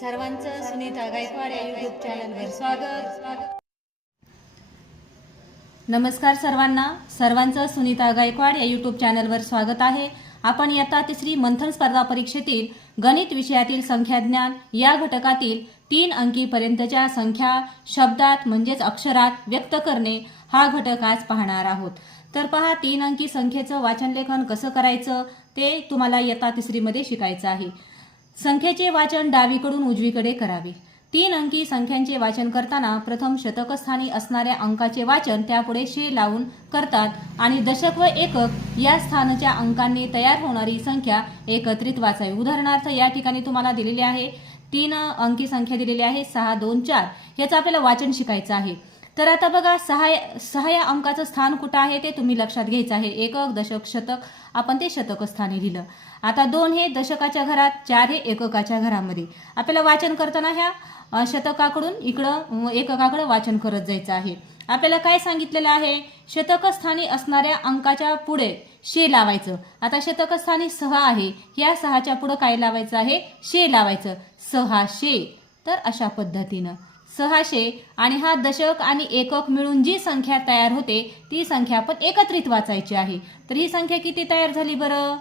सर्वांचं सुनीता गायकवाड या युट्यूब चॅनलवर स्वागत. नमस्कार सर्वांना. सर्वांचं सुनीता गायकवाड या युट्यूब चॅनलवर स्वागत आहे. आपण इयत्ता तिसरी मंथन स्पर्धा परीक्षेतील गणित विषयातील संख्याज्ञान या घटकातील तीन अंकीपर्यंतच्या संख्या शब्दात म्हणजेच अक्षरात व्यक्त करणे हा घटक आज पाहणार आहोत. तर पहा तीन अंकी संख्येचं वाचनलेखन कसं करायचं ते तुम्हाला इयत्ता तिसरीमध्ये शिकायचं आहे. संख्येचे वाचन डावीकडून उजवीकडे करावे. तीन अंकी संख्यांचे वाचन करताना प्रथम शतकस्थानी असणाऱ्या अंकाचे वाचन त्यापुढे शे लावून करतात आणि दशक व एकक या स्थानच्या अंकांनी तयार होणारी संख्या एकत्रित वाचावी. उदाहरणार्थ या ठिकाणी तुम्हाला दिलेली आहे तीन अंकी संख्या दिलेली आहे सहा दोन चार. याचं आपल्याला वाचन शिकायचं आहे. तर आता बघा सहा सहा या अंकाचं स्थान कुठं आहे ते तुम्ही लक्षात घ्यायचं आहे. एकक दशक शतक आपण ते शतक स्थानी लिहिलं. आता दोन हे दशकाच्या घरात चार हे एककाच्या घरामध्ये. आपल्याला वाचन करताना ह्या शतकाकडून इकडं एककाकडं वाचन करत जायचं आहे. आपल्याला काय सांगितलेलं आहे? शतकस्थानी असणाऱ्या अंकाच्या पुढे शे लावायचं. आता शतकस्थानी सहा आहे. या सहाच्या पुढं काय लावायचं आहे? शे लावायचं. सहाशे तर अशा पद्धतीनं. सहाशे आणि हा दशक आणि एकक मिळून जी संख्या तयार होते ती संख्या आपण एकत्रित वाचायची आहे. तर ही संख्या किती तयार झाली बरं?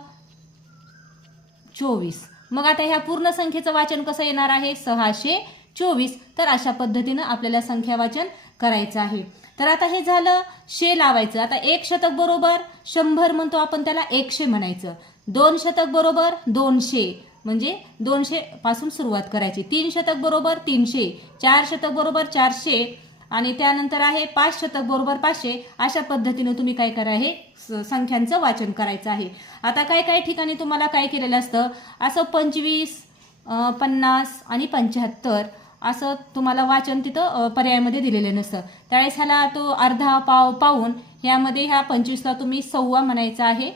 चोवीस. मग आता ह्या पूर्ण संख्येचं वाचन कसं येणार आहे? सहाशे चोवीस. तर अशा पद्धतीनं आपल्याला संख्या वाचन करायचं आहे. तर आता हे झालं शे लावायचं. आता एक शतक बरोबर शंभर म्हणतो आपण त्याला एकशे म्हणायचं. दोन शतक बरोबर दोनशे. म्हणजे दोनशेपासून सुरुवात करायची. तीन शतक बरोबर तीनशे चार शतक बरोबर चारशे आणि त्यानंतर आहे पाच शतक बरोबर पाचशे. अशा पद्धतीनं तुम्ही काय करा हे स- संख्यांचं वाचन करायचं आहे. आता काय काय ठिकाणी तुम्हाला काय केलेलं असतं? असं पंचवीस पन्नास आणि पंच्याहत्तर असं तुम्हाला वाचन तिथं पर्यायामध्ये दिलेलं नसतं. त्यावेळेस ह्याला तो अर्धा पाव पाऊन ह्यामध्ये ह्या पंचवीसला तुम्ही सव्वा म्हणायचा आहे.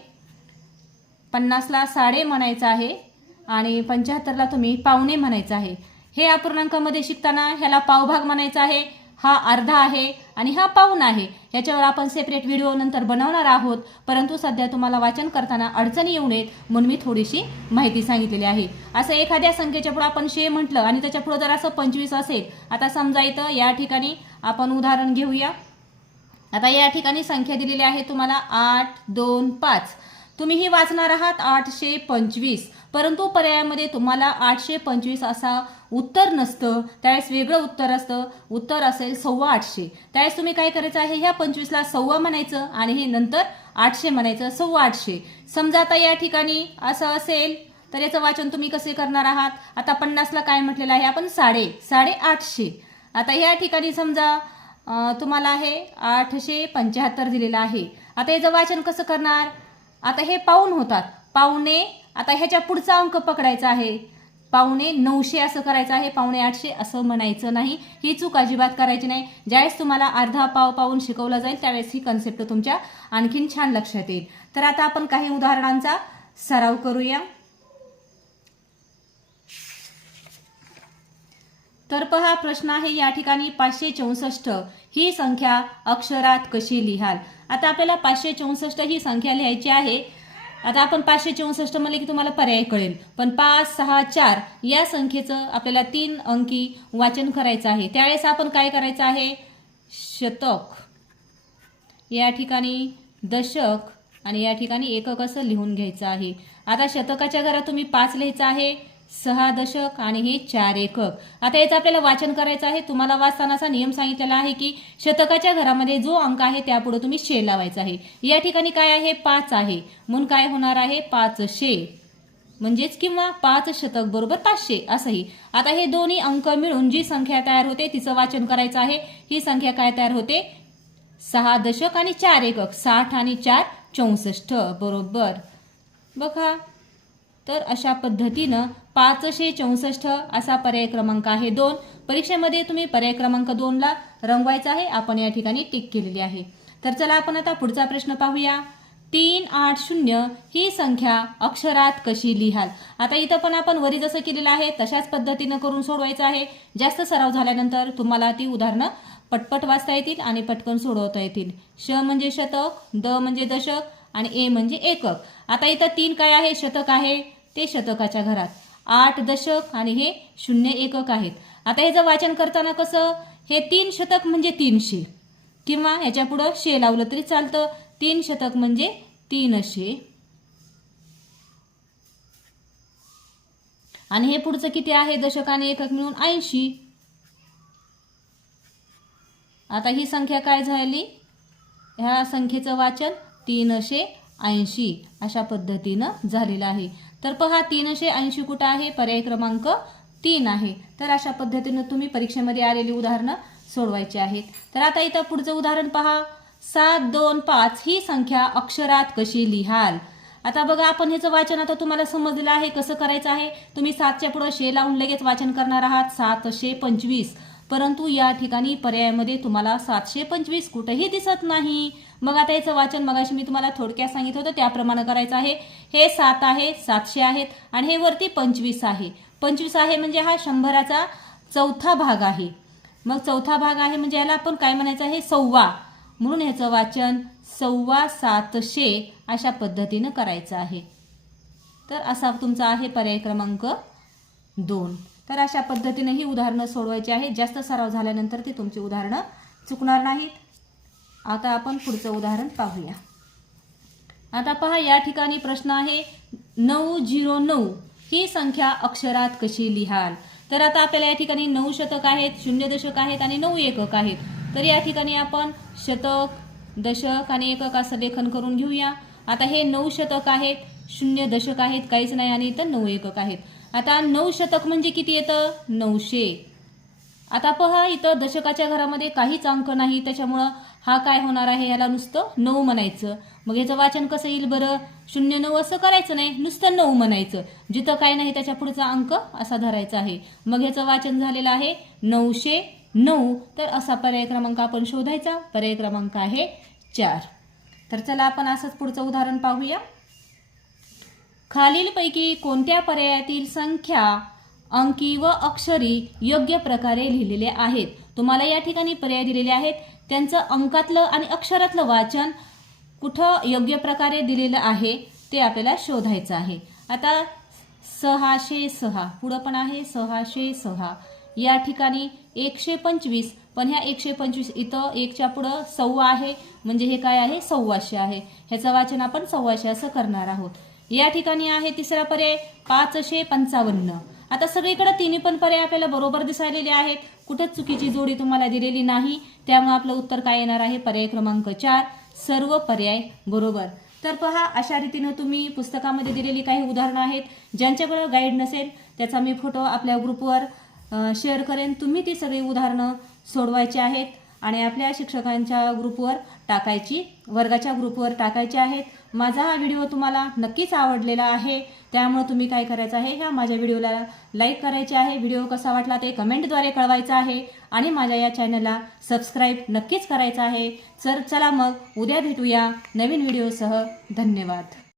पन्नासला साडे म्हणायचं आहे. आणि पंच्याहत्तरला तुम्ही पावणे म्हणायचं आहे. हे अपूर्णांकामध्ये शिकताना ह्याला पावभाग म्हणायचा आहे. हा अर्धा आहे आणि हा पाऊन आहे. याच्यावर आपण सेपरेट व्हिडिओ नंतर बनवणार आहोत. परंतु सध्या तुम्हाला वाचन करताना अडचणी येऊ नयेत म्हणून मी थोडीशी माहिती सांगितलेली आहे. असं एखाद्या संख्येच्या पुढं आपण शे म्हटलं आणि त्याच्या पुढं जर असं पंचवीस असेल आता समजा इथं या ठिकाणी आपण उदाहरण घेऊया. आता या ठिकाणी संख्या दिलेली आहे तुम्हाला आठ दोन पाच. तुम्हीही वाचणार आहात आठशे पंचवीस. परंतु पर्यायामध्ये तुम्हाला आठशे पंचवीस असा उत्तर नसतं. त्यावेळेस वेगळं उत्तर असतं. उत्तर असेल सव्वा आठशे. त्यावेळेस तुम्ही काय करायचं आहे? ह्या पंचवीसला सव्वा म्हणायचं आणि हे नंतर आठशे म्हणायचं सव्वा आठशे. समजा आता या ठिकाणी असं असेल तर याचं वाचन तुम्ही कसे करणार आहात? आता पन्नासला काय म्हटलेलं आहे? आपण साडे साडे आठशे. आता या ठिकाणी समजा तुम्हाला आहे आठशे पंच्याहत्तर दिलेलं आहे. आता याचं वाचन कसं करणार? आता हे पाऊन होतात. पावणे आता ह्याच्या पुढचा अंक पकडायचा आहे. पावणे नऊशे असं करायचं आहे पावणे आठशे असं म्हणायचं नाही. ही चूक अजिबात करायची नाही. ज्यावेळेस तुम्हाला अर्धा पाव पाऊन शिकवलं जाईल त्यावेळेस ही कन्सेप्ट तुमच्या आणखीन छान लक्षात येईल. तर आता आपण काही उदाहरणांचा सराव करूया. तर पहा प्रश्न आहे या ठिकाणी पाचशे चौसष्ट. ही संख्या अक्षरात कशी लिहाल? आता आपल्याला पाचशे चौसष्ट ही संख्या लिहायची आहे. आता आपण पाचशे चौसष्ट म्हणले की तुम्हाला पर्याय कळेल. पण पाच सहा चार या संख्येचं आपल्याला तीन अंकी वाचन करायचं आहे. त्यावेळेस आपण काय करायचं आहे? शतक. या ठिकाणी दशक आणि या ठिकाणी एकक असं लिहून घ्यायचं आहे. आता शतकाच्या घरात तुम्ही पाच लिहायचं आहे. सहा दशक आणि हे चार एकक. आता याचं आपल्याला वाचन करायचं आहे. तुम्हाला वाचतानाचा नियम सांगितलेला आहे की शतकाच्या घरामध्ये जो अंक आहे त्यापुढे तुम्ही शे लावायचा आहे. या ठिकाणी काय आहे? पाच आहे. म्हणून काय होणार आहे? पाचशे म्हणजेच किंवा पाच शतक बरोबर पाचशे. असंही. आता हे दोन्ही अंक मिळून जी संख्या तयार होते तिचं वाचन करायचं आहे. ही संख्या काय तयार होते? सहा दशक आणि चार एकक. साठ आणि चार चौसष्ट. बरोबर. बघा. तर अशा पद्धतीनं पाचशे चौसष्ट असा पर्याय क्रमांक आहे दोन. परीक्षेमध्ये तुम्ही पर्याय क्रमांक दोनला रंगवायचा आहे. आपण या ठिकाणी टिक केलेली आहे. तर चला आपण आता पुढचा प्रश्न पाहूया. तीन आठ शून्य ही संख्या अक्षरात कशी लिहाल? आता इथं पण आपण वरी जसं केलेलं आहे तशाच पद्धतीनं करून सोडवायचं आहे. जास्त सराव झाल्यानंतर तुम्हाला ती उदाहरणं पटपट वाचता येतील आणि पटकन सोडवता येतील. श म्हणजे शतक द म्हणजे दशक आणि ए म्हणजे एकक. आता इथं तीन काय आहे? शतक आहे. ते शतकाच्या घरात. आठ दशक आणि हे शून्य एकक आहेत. आता ह्याचं वाचन करताना कसं? हे तीन शतक म्हणजे तीनशे किंवा ह्याच्या पुढं शे लावलं तरी चालतं. तीन शतक म्हणजे तीनशे आणि हे पुढचं किती आहे? दशक आणि एकक मिळून ऐंशी. आता ही संख्या काय झाली? ह्या संख्येचं वाचन तीनशे ऐंशी अशा पद्धतीनं झालेलं आहे. तर पहा तीनशे ऐंशी कुठं आहे? पर्याय क्रमांक तीन आहे. तर अशा पद्धतीनं तुम्ही परीक्षेमध्ये आलेली उदाहरणं सोडवायची आहेत. तर आता इथं पुढचं उदाहरण पहा. सात दोन पाच ही संख्या अक्षरात कशी लिहाल? आता बघा आपण ह्याचं वाचन आता तुम्हाला समजलं आहे कसं करायचं आहे? तुम्ही सातच्या पुढं शे लावून लगेच वाचन करणार आहात. सातशे पंचवीस. परंतु या ठिकाणी पर्यायामध्ये तुम्हाला सातशे पंचवीस कुठंही दिसत नाही. मग आता याचं वाचन मगाशी मी तुम्हाला थोडक्यात सांगितलं होतं त्याप्रमाणे करायचं आहे. हे सात आहे सातशे आहेत आणि हे वरती पंचवीस आहे. पंचवीस आहे म्हणजे हा शंभराचा चौथा भाग आहे. मग चौथा भाग आहे म्हणजे याला आपण काय म्हणायचं आहे? सव्वा. म्हणून ह्याचं वाचन सव्वा सातशे अशा पद्धतीनं करायचं आहे. तर असा तुमचा आहे पर्याय क्रमांक दोन. तर अशा पद्धतीने ही उदाहरणं सोडवायची आहेत जास्त सराव झाल्यानंतर ती तुमची उदाहरणं चुकणार नाहीत. आता आपण पुढचं उदाहरण पाहूया. आता पहा या ठिकाणी प्रश्न आहे नऊ झिरो नऊ ही संख्या अक्षरात कशी लिहाल? तर आता आपल्याला या ठिकाणी नऊ शतक आहेत शून्य दशक आहेत आणि नऊ एकक आहेत. तर या ठिकाणी आपण शतक दशक आणि एकक असं लेखन करून घेऊया. आता हे नऊ शतक आहेत शून्य दशक आहेत काहीच नाही आणि इथं नऊ एकक आहेत. आता नऊ शतक म्हणजे किती येतं? नऊशे. आता पहा इथं दशकाच्या घरामध्ये काहीच अंक नाही. त्याच्यामुळं हा काय होणार आहे याला नुसतं नऊ म्हणायचं. मग याचं वाचन कसं येईल बरं? शून्य नऊ असं करायचं नाही नुसतं नऊ म्हणायचं. जिथं काय नाही त्याच्या पुढचा अंक असा धरायचा आहे. मग याचं वाचन झालेलं आहे नऊशे नऊ. तर असा पर्याय क्रमांक आपण शोधायचा. पर्याय क्रमांक आहे चार. तर चला आपण असंच पुढचं उदाहरण पाहूया. खालीलपैकी कोणत्या पर्यायातील संख्या अंकी व अक्षरी योग्य प्रकारे लिहिलेले आहेत? तुम्हाला या ठिकाणी पर्याय दिलेले आहेत. त्यांचं अंकातलं आणि अक्षरातलं वाचन कुठं योग्य प्रकारे दिलेलं आहे ते आपल्याला शोधायचं आहे. आता सहाशे सहा. पुढं पण आहे सहाशे सहा. या ठिकाणी एकशे पंचवीस पण ह्या एकशे पंचवीस इथं एकच्या पुढं सव्वा आहे. म्हणजे हे काय आहे? सव्वाशे आहे. ह्याचं वाचन आपण सव्वाशे असं करणार आहोत. या ठिकाणी आहे तिसरा पर्याय पाचशे पंचावन्न. आता सगळीकडे तिन्ही पण पर्याय आपल्याला बरोबर दिसायलेले आहेत. कुठंच चुकीची जोडी तुम्हाला दिलेली नाही. त्यामुळे आपलं उत्तर काय येणार आहे? पर्याय क्रमांक चार सर्व पर्याय बरोबर. तर पहा अशा रीतीनं तुम्ही पुस्तकामध्ये दिलेली काही उदाहरणं आहेत. ज्यांच्याकडे गाईड नसेल त्याचा मी फोटो आपल्या ग्रुपवर शेअर करेन. तुम्ही ती सगळी उदाहरणं सोडवायची आहेत. आणि आपल्या शिक्षकांच्या ग्रुपवर टाकायची वर्गाच्या ग्रुपवर टाकायची आहेत. माझा हा व्हिडिओ तुम्हाला नक्कीच आवडलेला आहे. त्यामुळे तुम्ही काय करायचं आहे ह्या माझ्या व्हिडिओला लाईक करायचे आहे. व्हिडिओ कसा वाटला ते कमेंटद्वारे कळवायचा आहे. आणि माझ्या या चॅनलला सबस्क्राईब नक्कीच करायचं आहे. तर चला मग उद्या भेटूया नवीन व्हिडिओसह. धन्यवाद.